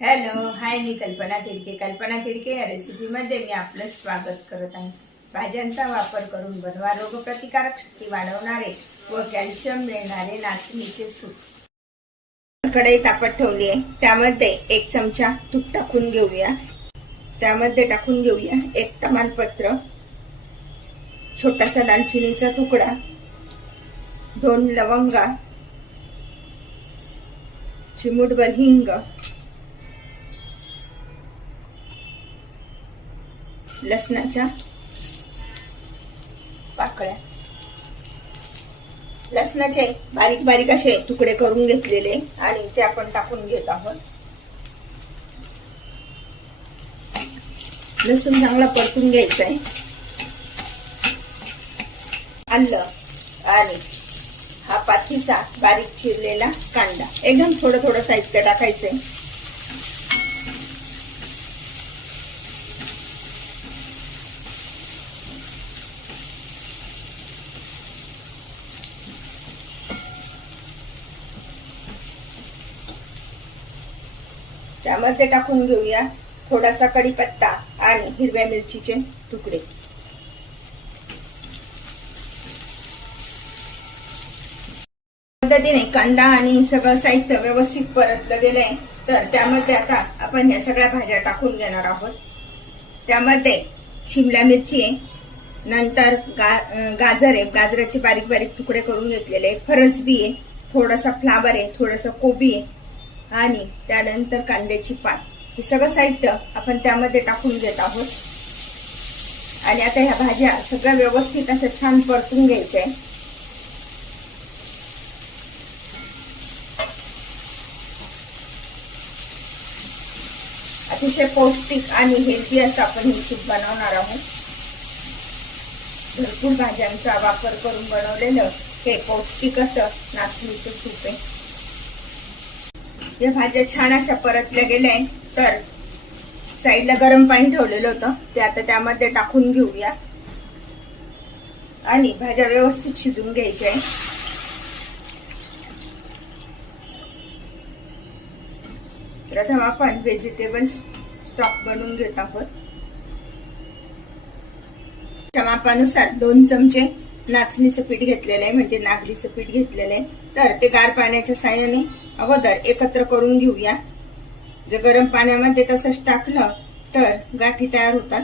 Hello hi, मी कल्पना तिडके. कल्पना तिडके या रेसिपीमध्ये मी आपलं स्वागत करत आहे. भाज्यांचा वापर करून बनवा रोगप्रतिकारक शक्ती वाढवणारे व कॅल्शियम मिळणारे नाचणीचे सूप. कढई तापत ठेवली आहे, त्यामध्ये 1 चमचा तूप टाकून घेऊया. त्यामध्ये टाकून घेऊया 1 तमालपत्र, छोटासा दालचिनीचा तुकडा, 2 लवंगा, चिमूटभर हिंग, लसणाच्या पाकळ्या. लसणाचे बारीक बारीक असे तुकडे करून घेतलेले आणि ते आपण टाकून घेत आहोत. लसूण चांगला परतून घ्यायचा आहे. आलं आणि हा पाथीचा बारीक चिरलेला कांदा, एकदम थोडं थोडं साहित्य टाकायचंय. त्यामध्ये टाकून घेऊया थोडासा कढीपत्ता आणि हिरव्या मिरचीचे तुकडे. पद्धतीने कांदा आणि सगळं साहित्य व्यवस्थित परतलं गेलंय. तर त्यामध्ये आता आपण या सगळ्या भाज्या टाकून घेणार आहोत. त्यामध्ये शिमला मिरची आहे, नंतर गाजर आहे, गाजराचे बारीक बारीक तुकडे करून घेतलेले, फरसबी आहे, थोडासा फ्लावर आहे, थोडासा कोबी आहे आणि त्यानंतर कांद्याची पात. हे सगळं साहित्य आपण त्यामध्ये टाकून घेत आहोत. आणि आता ह्या भाज्या सगळ्या व्यवस्थित अशा छान परतून घ्यायच्या. अतिशय पौष्टिक आणि हेल्दी असं आपण हे सूप बनवणार आहोत. भरपूर भाज्यांचा वापर करून बनवलेलं हे पौष्टिक असं नाचणीचं सूप आहे. या भाज्या छान अशा परतल्या गेल्या आहे. तर साईडला गरम पाणी ठेवलेलं होतं ते आता त्यामध्ये टाकून घेऊया आणि भाज्या व्यवस्थित शिजून घ्यायच्या आहे. प्रथम आपण व्हेजिटेबल स्टॉक बनवून घेत आहोत. मापानुसार 2 चमचे नाचणीचं पीठ घेतलेलं आहे, म्हणजे नागलीचं पीठ घेतलेलं आहे. तर ते गार पाण्याच्या साहाय्याने अगोदर एकत्र करून घेऊया. जर गरम पाण्यामध्ये तसंच टाकलं तर गाठी तयार होतात.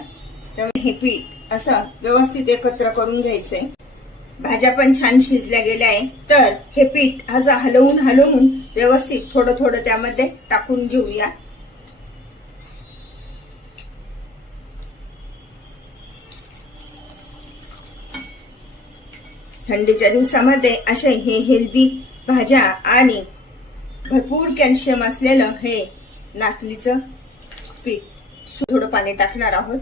त्यामुळे हे पीठ असं व्यवस्थित एकत्र करून घ्यायचंय. भाज्या पण छान शिजल्या गेल्या आहे. तर हे पीठ असं हलवून व्यवस्थित थोडं थोडं त्यामध्ये टाकून घेऊया. थंडीच्या दिवसामध्ये असे हे हेल्दी भाज्या आणि भरपूर कॅल्शियम असलेलं हे नाचणीचं पीठ थोडं पाणी टाकणार आहोत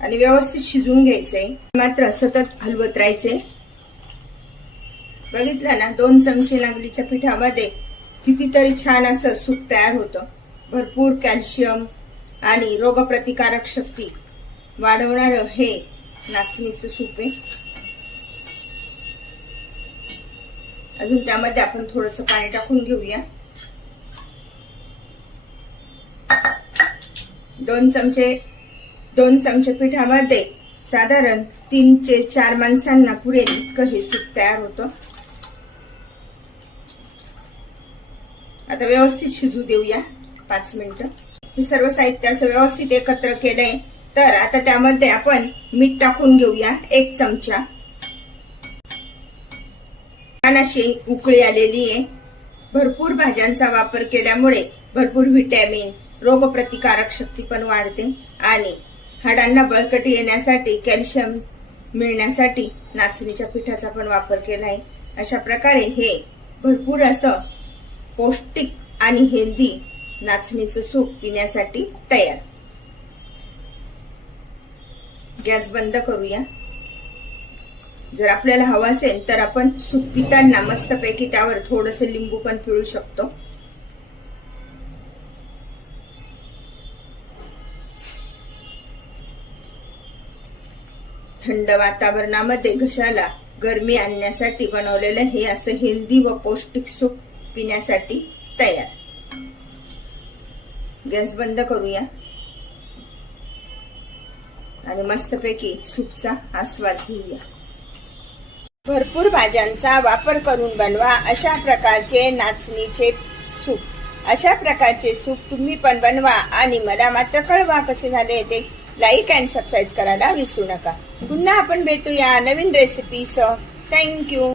आणि व्यवस्थित शिजवून घ्यायचंय. मात्र सतत हलवत राहायचे. बघितलं ना, 2 चमचे नागलीच्या पिठामध्ये कितीतरी छान असं सूप तयार होतं. भरपूर कॅल्शियम आणि रोगप्रतिकारक शक्ती वाढवणारं हे नाचणीचं सूप आहे. अजून त्यामध्ये आपण थोडंसं पाणी टाकून घेऊया. 2 चमचे पिठामध्ये साधारण 3 ते 4 माणसांना पुरेल इतकं हे सूप तयार होतं. आता व्यवस्थित शिजू देऊया 5 मिनिटं. हे सर्व साहित्य असं व्यवस्थित एकत्र केलंय. तर आता त्यामध्ये आपण मीठ टाकून घेऊया 1 चमचा. छान अशी उकळी आलेली आहे. भरपूर भाज्यांचा वापर केल्यामुळे भरपूर व्हिटॅमिन, रोगप्रतिकारक शक्ती पण वाढते आणि हाडांना बळकटी येण्यासाठी, कॅल्शियम मिळण्यासाठी नाचणीच्या पिठाचा पण वापर केला आहे. अशा प्रकारे हे भरपूर असं पौष्टिक आणि हेल्दी नाचणीचं सूप पिण्यासाठी तयार. गॅस बंद करूया. जर आपल्याला हवं असेल तर आपण सूप पिताना मस्तपैकी त्यावर थोडंसं लिंबू पण पिळू शकतो. थंड वातावरणामध्ये घशाला गरमी आणण्यासाठी बनवलेलं हे असं हेल्दी व पौष्टिक सूप पिण्यासाठी तयार. गॅस बंद करूया आणि मस्तपैकी सूपचा आस्वाद घेऊया. भरपूर भाज्यांचा वापर करून बनवा अशा प्रकारचे नाचणीचे सूप. अशा प्रकारचे सूप तुम्ही पण बनवा आणि मला मात्र कळवा कसे झाले ते. लाईक अँड सबस्क्राईब करायला विसरू नका. पुन्हा आपण भेटूया नवीन रेसिपीसह. थँक्यू.